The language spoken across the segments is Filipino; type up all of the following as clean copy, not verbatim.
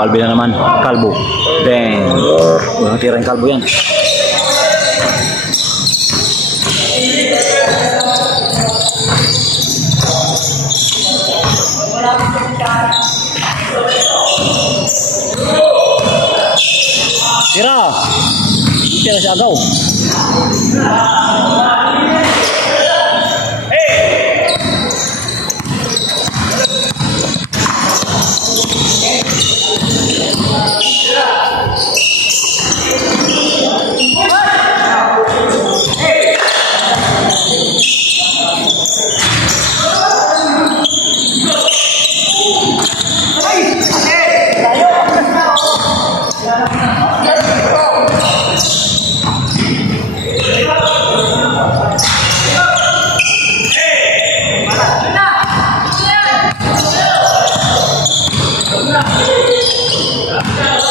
Albi na naman, kalbo. Bang. Walang tira yung kalbo yan. Tira. Tira si Agaw.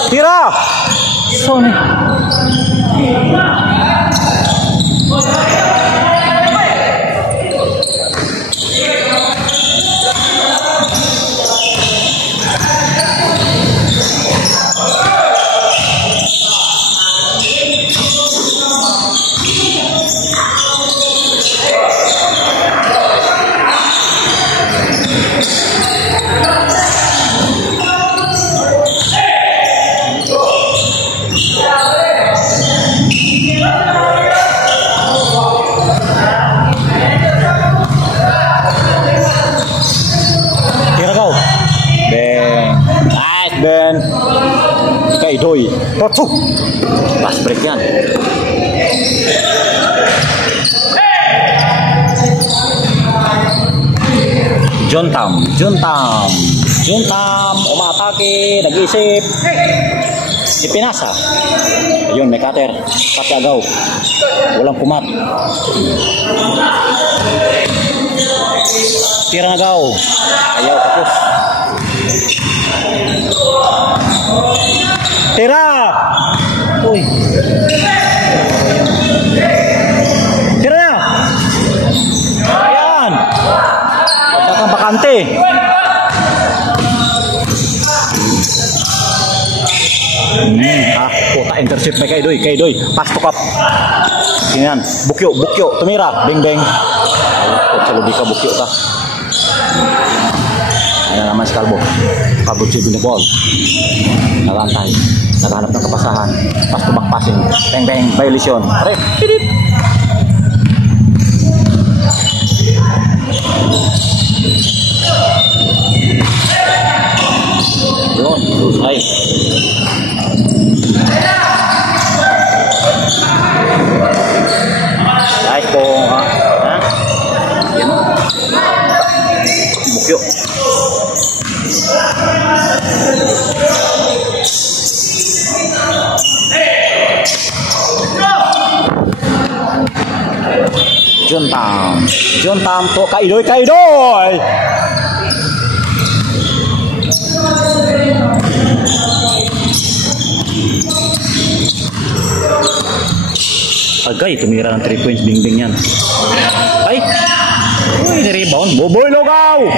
Tira! Sony. Dan kay Doy Rotsuk pas break yan. Juntam umatake, nag-isip, ipinasa. Ayun, may cutter, pati Agaw, walang kumat. Tira na Agaw, ayaw tapos. Tira! Uy! Tira na! Ayan! Pagkakang bakante! Puta, intercept may kay Doy. Pass to cup. Tingnan, bukyo, tumira. Bing bang. Puta, lubi ka, bukyo ka. Ayan naman si Kalbo chibin the ball. Nagantay, naghanap ng kapasahan. Pass to back passing. Bang bang, violation. Ref. Yun, ay. Ay po, ha? Yan. Bukyo. Juntam to kay Doy. Agay, tumira ng 3 points, bing yan. Ay! Uy, rebound. Boboy Logaw!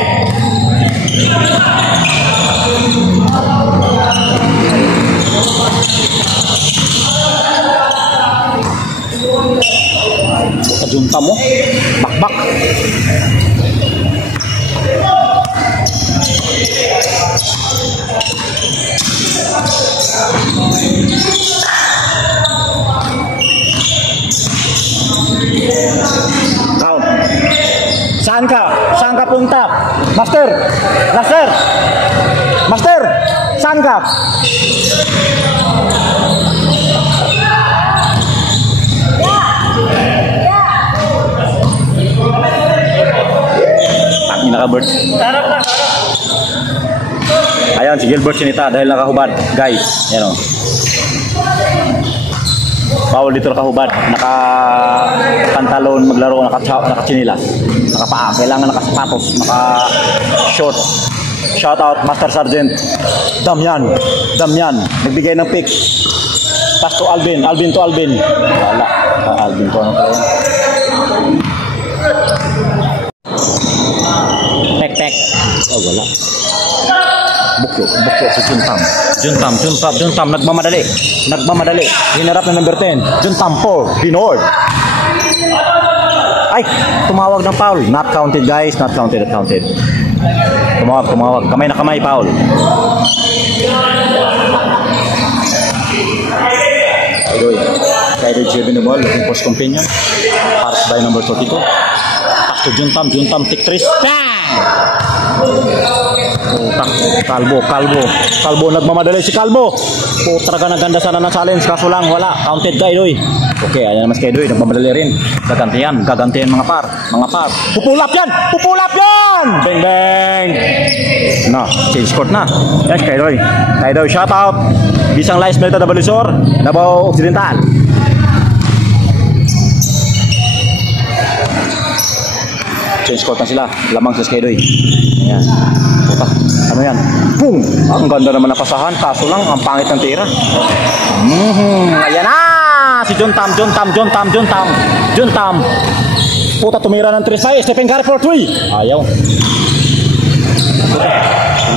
Juntam mo. Bak. Count. Saan ka punta? Master, saan ka? naka-Bert. Ayan, si Gilbert sinita dahil nakahubad. Guys, yan o. Foul dito nakahubad. Naka-pantalon maglaro, naka-chinilas. Naka-paa. Kailangan naka-sapatos. Naka-short. Shout out Master Sergeant Damian. Nagbigay ng pick. Pass to Alvin. Alvin to Alvin. Wala. Alvin to ano pala yun. Tek. Oh, wala. Bukyo si Juntam. Nagmamadali. Hinarap na number 10. Juntam 4. Binord. Ay, tumawag ng foul. Not counted, guys. Not counted. Tumawag. Kamay na kamay, foul. Kaidoy Jevin the ball. Looking for companion. Pass by number 32. Pass to Juntam. Tick 3. Kalbo, nagmamadali si Kalbo. Talaga naganda sana ng challenge, kaso lang wala, counted Kaidoy. Okay, ayan naman si Kaidoy, nagmamadali rin. Gagantihan mga par. Pupulap yan. Bang. No, change court na. Yes, Kaidoy, shout out. Bisang Lice Melta Balisor, Davao Occidental. Change court na sila. Lamang si Kaidoy. Ayan. Puta. Ano yan? Boom! Ang ganda naman ng pasahan. Kaso lang, ang pangit ng tira. Ayan na! Si Juntam. Puta, tumira ng 3-5. Stephen Curry for 3. Ayaw. Puta.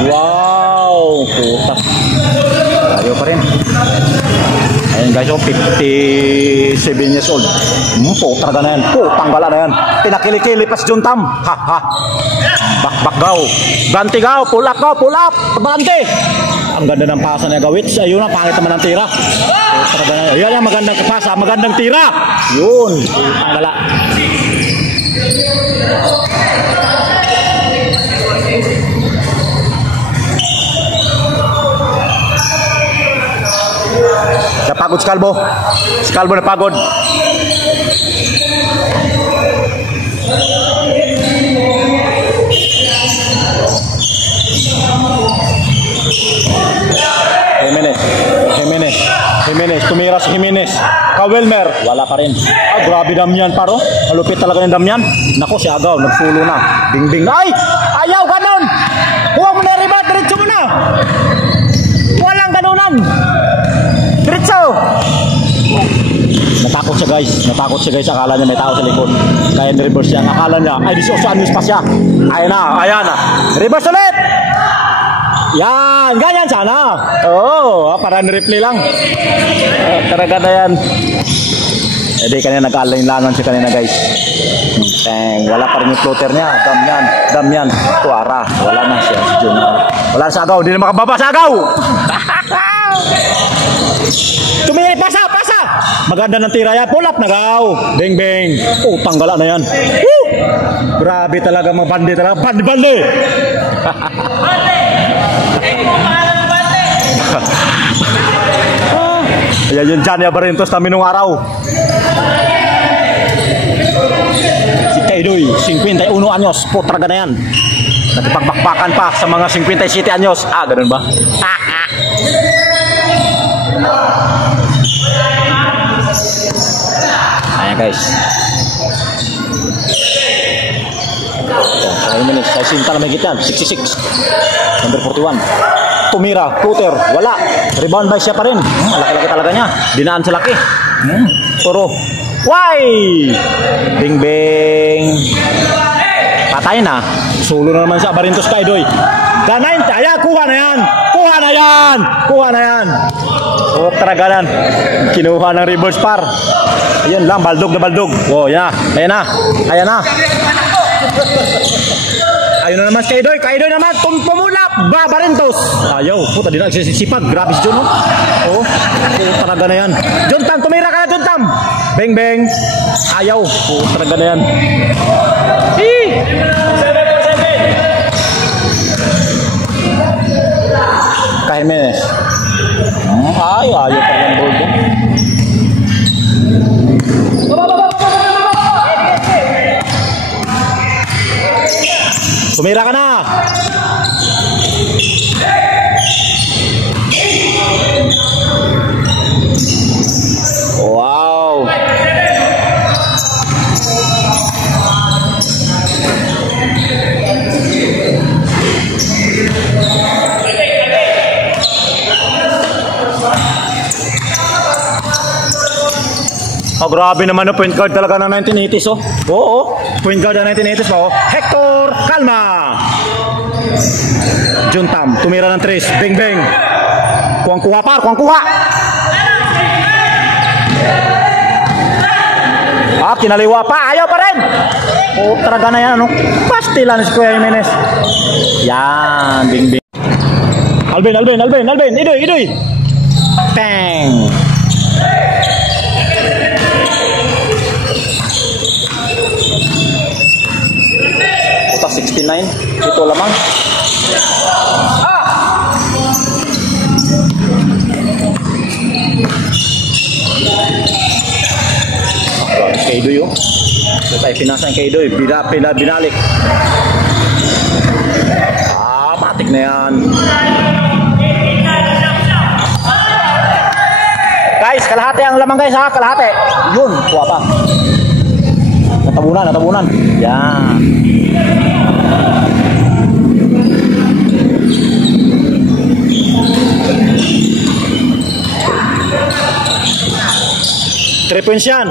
Wow! Puta. Ayaw pa rin. Ayan guys, 57 years old. Puta na yan. Tanggala na yan. Pinakili-kili pa si Juntam. Ha. Bakgaw. Gantigaw. Pull up. Banti. Ang ganda ng pasa niya Gawits. Ayun na, pangit naman ng tira. Ayan yung magandang pasa. Magandang tira. Yun. Tanggala. Napagod si Calvo napagod. Jimenez, tumira si Jimenez. Kawelmer, wala pa rin. Grabe Damian paro. Malupit talaga ng Damian. Nako, si Agaw, nagsulo na. Bing. Ay! Ayaw, ganon! Huwag mo na riba, diretso mo na! Walang ganonan! Diretso! Natakot siya guys. Akala niya may tao sa likod. Kaya ni-reverse siya. Akala niya, ay 18 anyos pa siya. Ayan na. Reverse ulit! Yan, ganyan sana. Oo, para ni-replay lang. Talaga na yan. Di kanina nag-alinlangan siya kanina guys. Wala pa rin yung floater niya. Damian. Tuara. Wala na siya. Wala sa Agaw. Hindi na makababa sa Agaw. Tumili, pasa. Maganda ng tira yan. Pull up na Agaw. Beng. Tanggala na yan. Woo! Grabe talaga mga bandi talaga. Bandi. Ayan yung Johnny Abarentos namin nung araw. Si Kaidoy, 51 anyos. Putraga na yan. Nagpagbakbakan pa sa mga 57 anyos. Ganun ba? Ayan guys. Sa sinta na may gitan. 66. Number 41. Tumira, floater, wala. Rebound by siya pa rin. Laki-laki talaga niya. Dinaan sa laki. Puro. Why? Bing. Patay na. Solo na naman sa Abarentos Kaidoy. Ganayin tayo. Kuha na yan. O, taraganan. Kinuha ng reverse par. Ayan lang. Baldog. Oh, yan. Ayan na. Ayun na naman Kaidoy naman pumulap. Abarentos. Ayaw. Puta, di na nagsisipag. Grabe si John. Oh. Talaga na yan. Juntam, tumira ka na Juntam. Beng. Ayaw. Talaga na yan. Jimenez. Ayaw pa yung board yan. Tumira ka na. Wow. Oh, grabe naman na point guard talaga ng 1980s, oh. Oo, point guard ng 1980s pa, oh. Hector Calma. Juntam, tumira ng 3. Beng beng. Kuwang-kuha par, kuwang-kuha. Ah, kinaliwa pa, ayaw pa rin. Oh, talaga na yan, ano. Pastilan si Kuya Jimenez. Yan, beng beng. Alvin. Idoy. Bang. Putak 69. Ito lamang. Kay Idoy, oh. Ito tayo pinasan kay Idoy. Binalik. Ah, patik na yan. Guys, kalahati ang lamang guys ha, kalahati. Yun, kuha pa. Natabunan. Yan. Three points yan.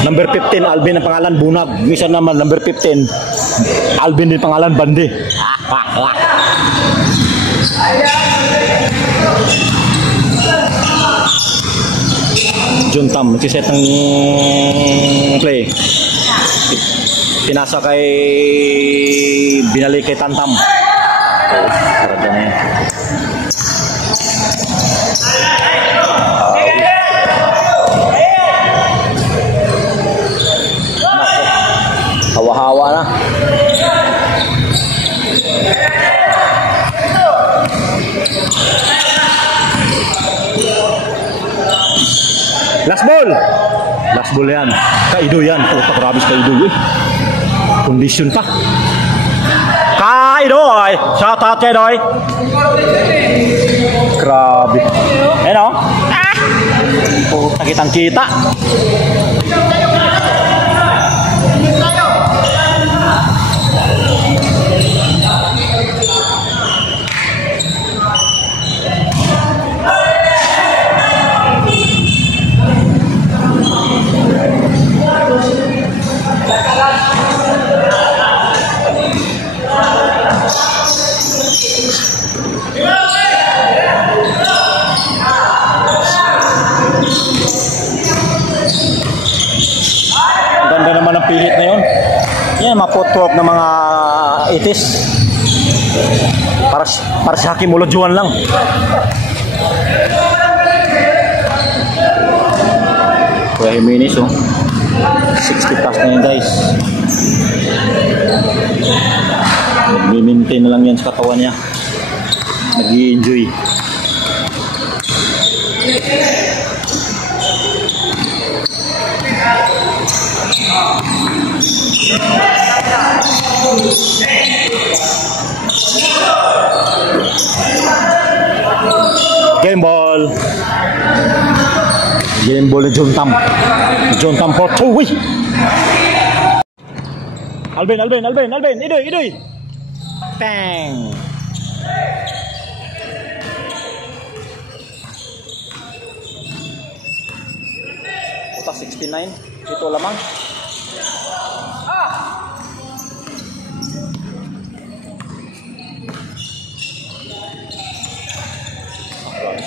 Number 15, Alvin ang pangalan, Bunag. Minsan naman, number 15, Alvin din pangalan, Bandi. Juntam, nagsiset ng play. Pinasa kay binalik kay Tantam. Karada na yan. Hawa-hawa na. Last ball yan. Kaido yan. Puta, grabe sa Kaido, eh. Condition pa. Kaido, ay. Shout out kay Doy. Grabe. Ayan, oh. Puta, kitang-kita. Ganda naman ang pihit na yun. Yan, mga pot-top na mga itis. Para sa Hakim Olajuwon lang. Kuya Jimenez, oh. 60 plus na yan, guys. Nag-maintain na lang yan sa katawan niya. Nag-i-enjoy. Game ball ni Juntam for 2. Uy. Alvin. Idoy. Bang. Putak 69. Ito lamang.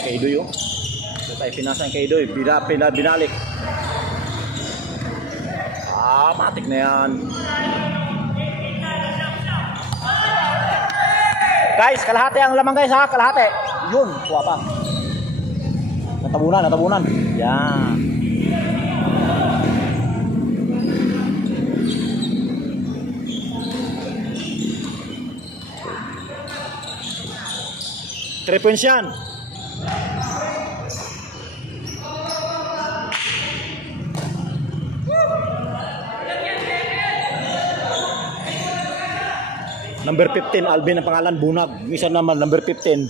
Kay Idoy, oh. Ito tayo pinasan kay Idoy. Binalik. Ah, matik na yan. Guys, kalahati ang lamang guys ha, kalahati. Yun, kuha pa. Natabunan. Yan. Three points yan. Number 15, Alvin ang pangalan, Bunag. Isa naman, number 15,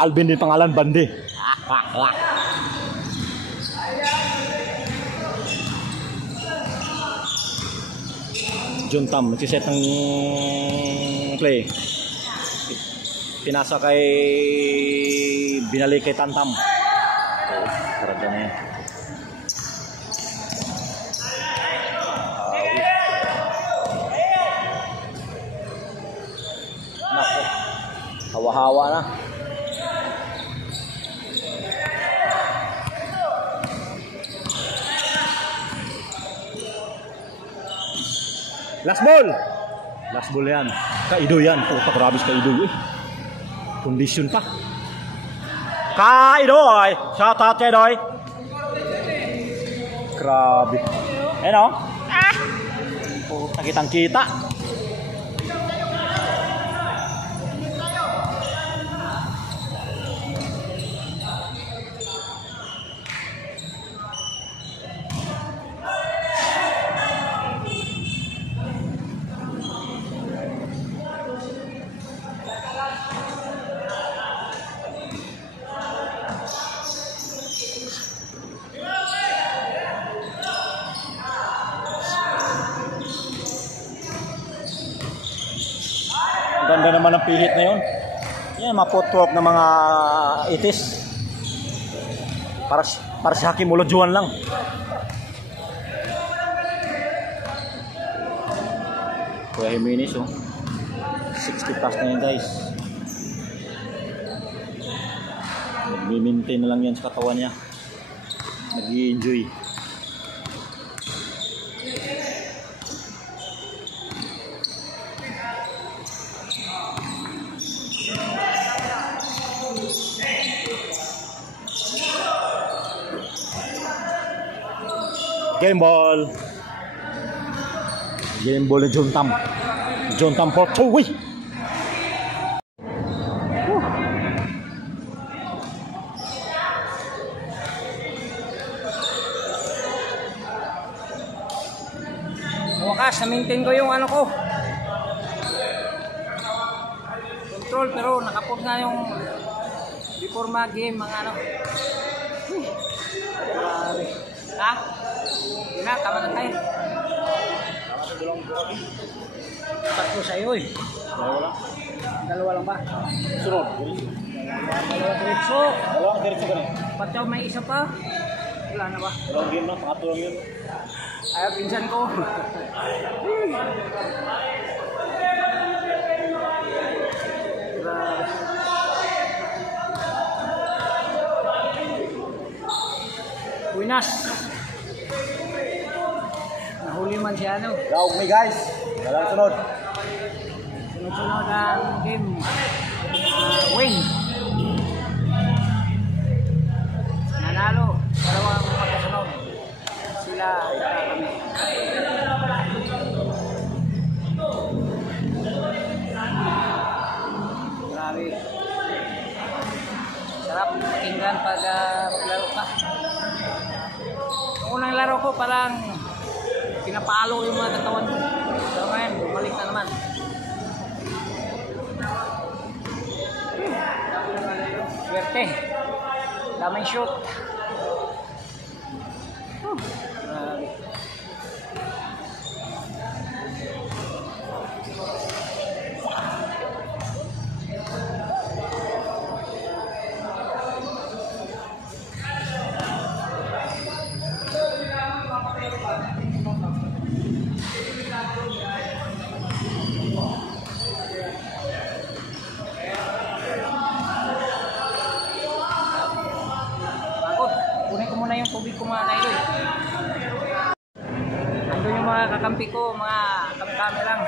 Alvin din pangalan, Bandi. John Tam, nagsiset ng play. Pinasa kay binalik kay Tantam. Karada na yan. Nako, hawa-hawa na. Last ball. Last ball yan. Kaido yan. Puta, grabe si Kaido. Condition pa. Kaidoy. Shout out Kaidoy. Grabe. Ayan o. Puta, kitang kita. Ganda naman ang pihit na yun. Yan, mga footwork ng mga itis. Para si Hakim Olajuwon lang. Kuya Jimenez, oh. 60 plus na yan, guys. Nag-maintain na lang yan sa katawan niya. Nag-i-enjoy. Game ball. Game ball ni John Tam. John Tam for two. Uy! Wakas, na-maintain ko yung ano ko. Control, pero nakapos na yung before mag-game, mga ano. Ha? Yun na, tama na tayo. Tatlo sa'yo eh. Dalawa lang. Dalawa lang ba? Sunod. Dalawa diretso. Dalawang diretso ka na. Pataw may isa pa. Wala na ba? Dalawang game na, pangatlo lang yun. Ayaw, pinsan ko. Winas. Nahuli man siya, ano? Gawag me guys. Dalang sunod. Sunod-sunod ang game. Win. Nanalo. Dalawang magkasunod. Sila kami. Grabe. Sarap pakinggan pag maglaro ka. Unang laro ko parang pinapalo yung mga katawan ko. So ngayon, bumalik na naman. Swerte. Daming shoot. Yung tubig ko mga kailo eh. Andun yung mga kakampi ko, mga kami-kami lang.